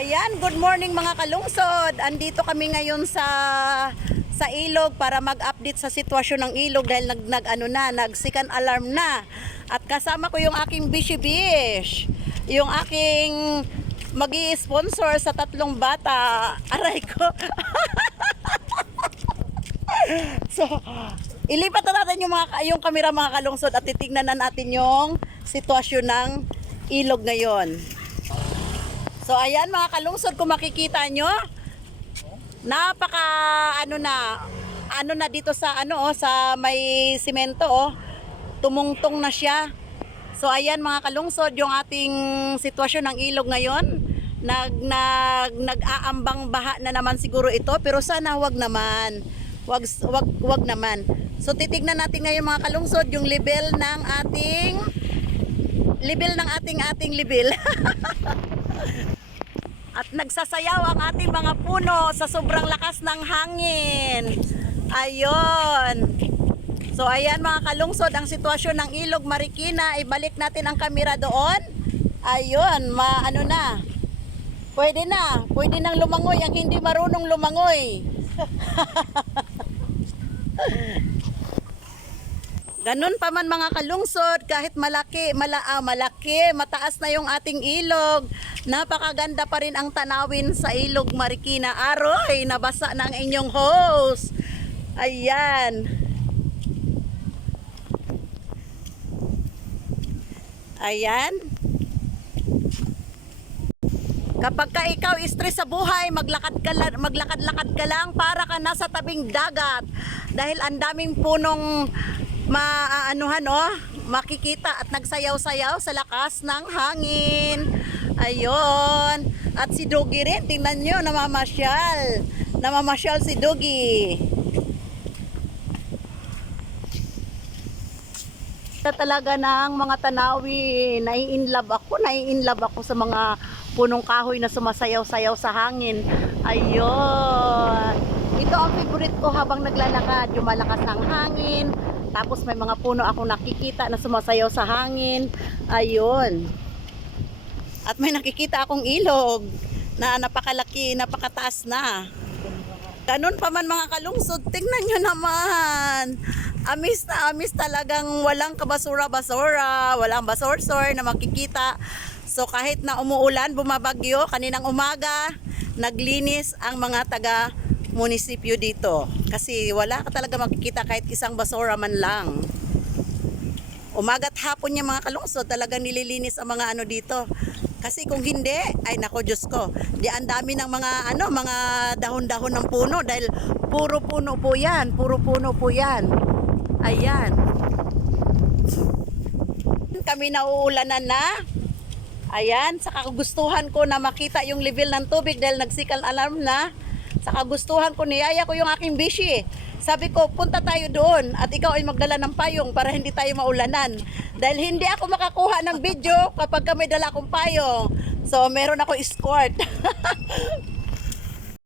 Ayan, good morning mga kalungsod. Andito kami ngayon sa ilog para mag-update sa sitwasyon ng ilog dahil nag-second alarm na. At kasama ko yung aking bishi-bish, yung aking magi-sponsor sa 3 bata. Aray ko. So, ilipat na natin yung kamera mga kalungsod at titignan na natin yung sitwasyon ng ilog ngayon. So ayan mga kalungsod, kung makikita nyo, napaka ano na dito sa sa may simento tumungtong na siya. So ayan mga kalungsod, yung ating sitwasyon ng ilog ngayon, nag-aambang baha na naman siguro ito, pero sana wag naman. Wag naman. So titignan natin ngayon mga kalungsod yung level ng ating level. At nagsasayaw ang ating mga puno sa sobrang lakas ng hangin. Ayun. So ayan mga kalungsod, ang sitwasyon ng ilog Marikina. Ibalik natin ang kamera doon. Ayun, Pwede nang lumangoy ang hindi marunong lumangoy. Ganun pa man mga kalungsod, kahit malaki, mataas na yung ating ilog, napakaganda pa rin ang tanawin sa ilog Marikina. Aroy, nabasa ng inyong host. Ayan. Ayan. Kapag ka ikaw stress sa buhay, maglakad-lakad ka lang para ka nasa tabing dagat. Dahil ang daming punong makikita at nagsayaw-sayaw sa lakas ng hangin. Ayun. At si Dugi rin, tingnan nyo, namamasyal si Dugi. Talaga ng mga tanawin, nai-inlove ako sa mga punong kahoy na sumasayaw-sayaw sa hangin. Ayun. Ito ang favorite ko habang naglalakad, yung malakas ng hangin. Tapos may mga puno akong nakikita na sumasayaw sa hangin. Ayun. At may nakikita akong ilog na napakalaki, napakataas na. Ganun pa man mga kalungsod, tingnan nyo naman. Amis na amis talagang, walang kabasura-basura, walang basorsor na makikita. So kahit na umuulan, bumabagyo, kaninang umaga, naglinis ang mga taga munisipyo dito. Kasi wala ka talaga makikita kahit isang basura man lang. Umaga't hapon niya mga kalungsod, talagang nililinis ang mga dito. Kasi kung hindi, ay nako Diyos ko, di ang dami ng mga mga dahon-dahon ng puno dahil puro puno po yan. Ayan. Kami nauulanan na. Ayan, sa kagustuhan ko na makita yung level ng tubig dahil nag-second alarm na. Sa kagustuhan ko, niyaya ko yung aking bishi. Sabi ko, punta tayo doon at ikaw ay magdala ng payong para hindi tayo maulanan. Dahil hindi ako makakuha ng video kapag may dala akong payong. So, meron ako escort.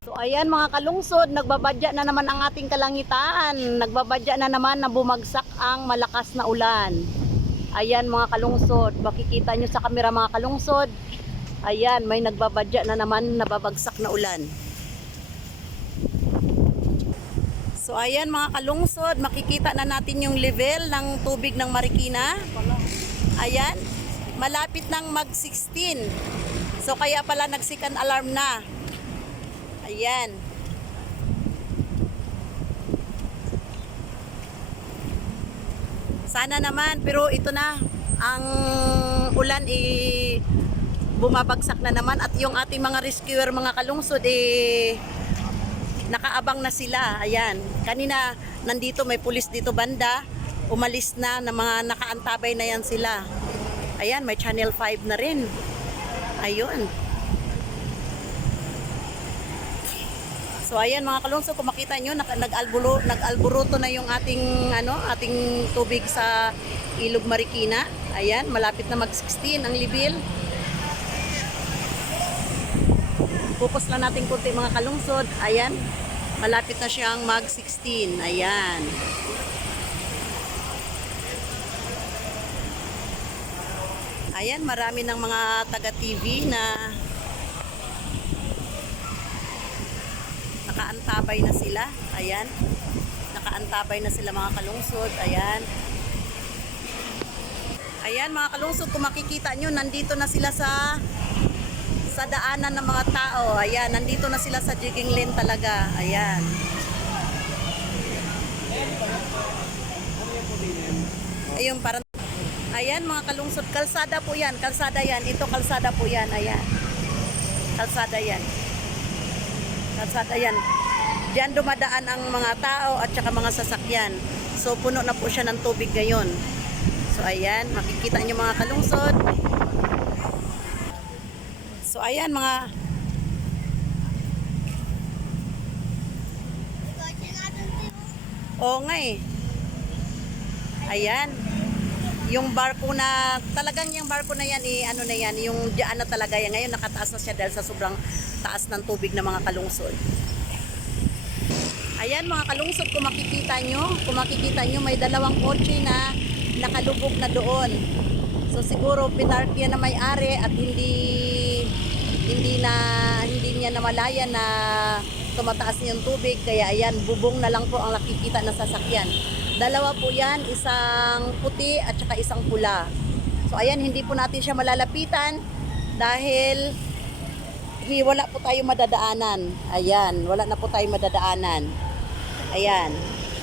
So, ayan mga kalungsod, nagbabadya na naman ang ating kalangitan. Nagbabadya na naman na bumagsak ang malakas na ulan. Ayan mga kalungsod, makikita nyo sa kamera mga kalungsod. Ayan, may nagbabadya na naman na babagsak na ulan. So ayan mga kalungsod, makikita na natin yung level ng tubig ng Marikina. Ayan, malapit nang mag-16. So kaya pala nag-second alarm na. Ayan. Sana naman, pero ito na, ang ulan bumabagsak na naman at yung ating mga rescuer mga kalungsod nakaabang na sila. Ayan, kanina nandito may pulis dito banda, umalis na mga nakaantabay na yan sila. Ayan, may Channel 5 na rin. Ayun. So ayan mga kalungsod, kung makita nyo, nag-alburuto na yung ating tubig sa ilog Marikina. Ayan, malapit na mag-16 ang level. Focus lang natin kunti mga kalungsod. Ayan, malapit na siyang mag-16. Ayan. Ayan, marami ng mga taga-TV na nakaantabay na sila. Ayan. Nakaantabay na sila mga kalungsod. Ayan. Ayan mga kalungsod, kung makikita nyo, nandito na sila sa daanan ng mga tao. Ayan, nandito na sila sa jigging lane talaga. Ayan. Ayun, parang ayan mga kalungsod, kalsada po yan. Kalsada yan. Ito kalsada po yan. Ayan. Kalsada yan. Kalsada yan. Diyan dumadaan ang mga tao at saka mga sasakyan. So puno na po siya ng tubig ngayon. So ayan, makikita nyo mga kalungsod. So ayan mga oo nga eh. Ayan. Yung barko na, talagang yung barko na yan, ano na yan, yung dyan na talaga yan. Ngayon nakataas na siya dahil sa sobrang taas ng tubig ng mga kalungsod. Ayan mga kalungsod, kung makikita nyo, may dalawang kotse na nakalubog na doon. So siguro pinark yan na may-ari at hindi niya namalayan na tumataas yung tubig, kaya ayan, bubong na lang po ang nakikita na sasakyan. Dalawa po yan, isang puti at saka isang pula. So ayan, hindi po natin siya malalapitan dahil wala po tayo madadaanan. Ayan, wala na po tayo madadaanan. Ayan,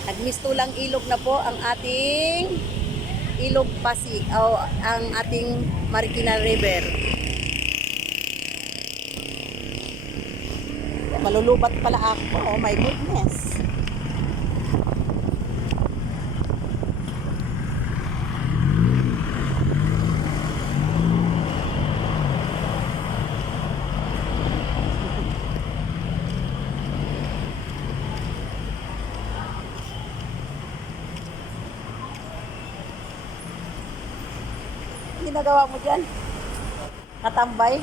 nagmistulang ilog na po ang ating Ilog Pasig o ang ating Marikina River. Malulubat pala ako. Oh my goodness. Ginagawa mo dyan? Katambay?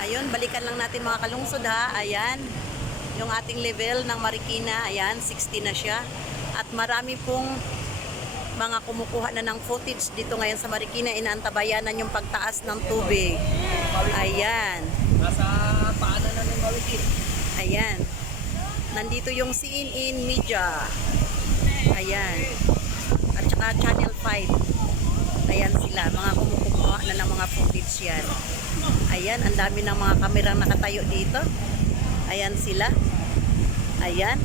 Ayun, balikan lang natin mga kalungsod ha. Ayan, yung ating level ng Marikina. Ayan, 60 na siya. At marami pong mga kumukuha na ng footage dito ngayon sa Marikina. Inaantabayanan yung pagtaas ng tubig. Ayan. Nasa paanan na ng Marikina. Ayan. Nandito yung CNN Media. Ayan. At saka Channel 5. Ayan sila. Mga kumukuha na ng mga footage yan. Ayan. Ang dami ng mga kamerang nakatayo dito. Ayan sila. Ayan.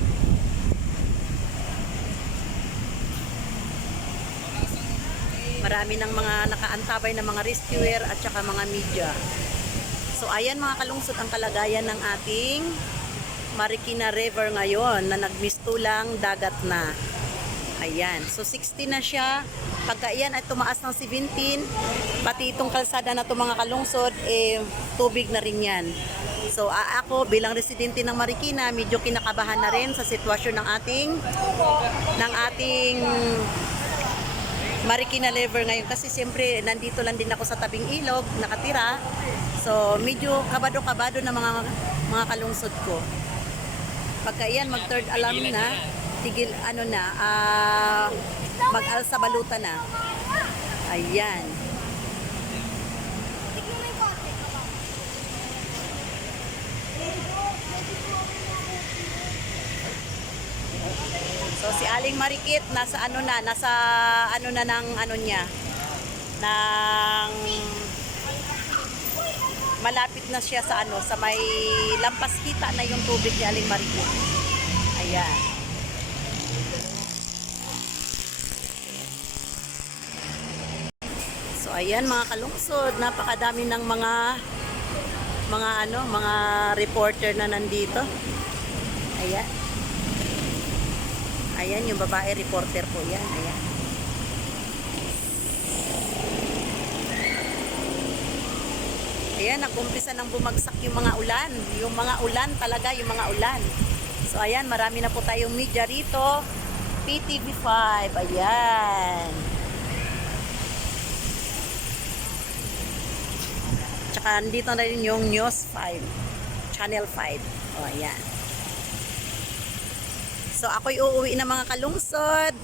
Marami ng mga nakaantabay na mga rescuer at saka mga media. So ayan mga kalungsod ang kalagayan ng ating Marikina River ngayon na nagmistulang dagat na. Ayan. So 60 na siya. Pagka iyan ay tumaas ng 17, pati itong kalsada na itong mga kalungsod, tubig na rin yan. So ako bilang residente ng Marikina, medyo kinakabahan na rin sa sitwasyon ng ating Marikina River ngayon. Kasi siyempre nandito lang din ako sa tabing ilog, nakatira. So medyo kabado-kabado na mga kalungsod ko. Pagka iyan mag third alarm na, tigil mag-alsa baluta na. Ayan. So si Aling Marikit nasa malapit na siya sa may lampas kita na yung tubig ni Aling Marikit. Ayan. So ayan mga kalungsod, napakadami ng mga reporter na nandito. Ayan. Ayan yung babae reporter po yan. Ayan. Ayan, nag-umpisa nang bumagsak yung mga ulan. Yung mga ulan talaga, yung mga ulan. So ayan, marami na po tayong media rito. PTV5, ayan. Tsaka andito na rin yung News 5, Channel 5. O, ayan. So ako'y uuwi na mga kalungsod.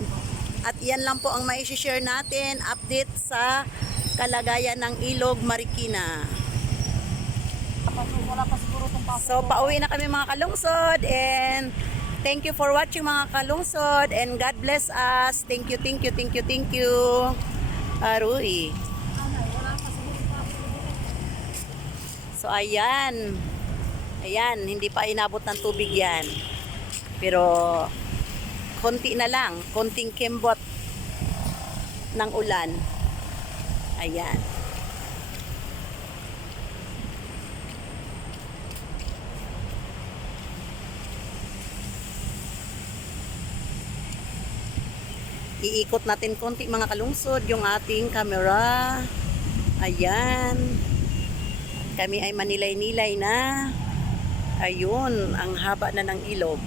At yan lang po ang mai-share natin, update sa kalagayan ng Ilog Marikina. Wala pa siguro itong pasok. So, pauwi na kami mga kalungsod and thank you for watching mga kalungsod and God bless us. Thank you, thank you, thank you, thank you. Aruy. Wala pa siguro itong pasok. So, ayan. Ayan, hindi pa inabot ng tubig yan. Pero, konti na lang. Konting kembot ng ulan. Ayan. Iikot natin konti mga kalungsod yung ating camera. Ayan. Kami ay manilay-nilay na. Ayun, ang haba na ng ilog.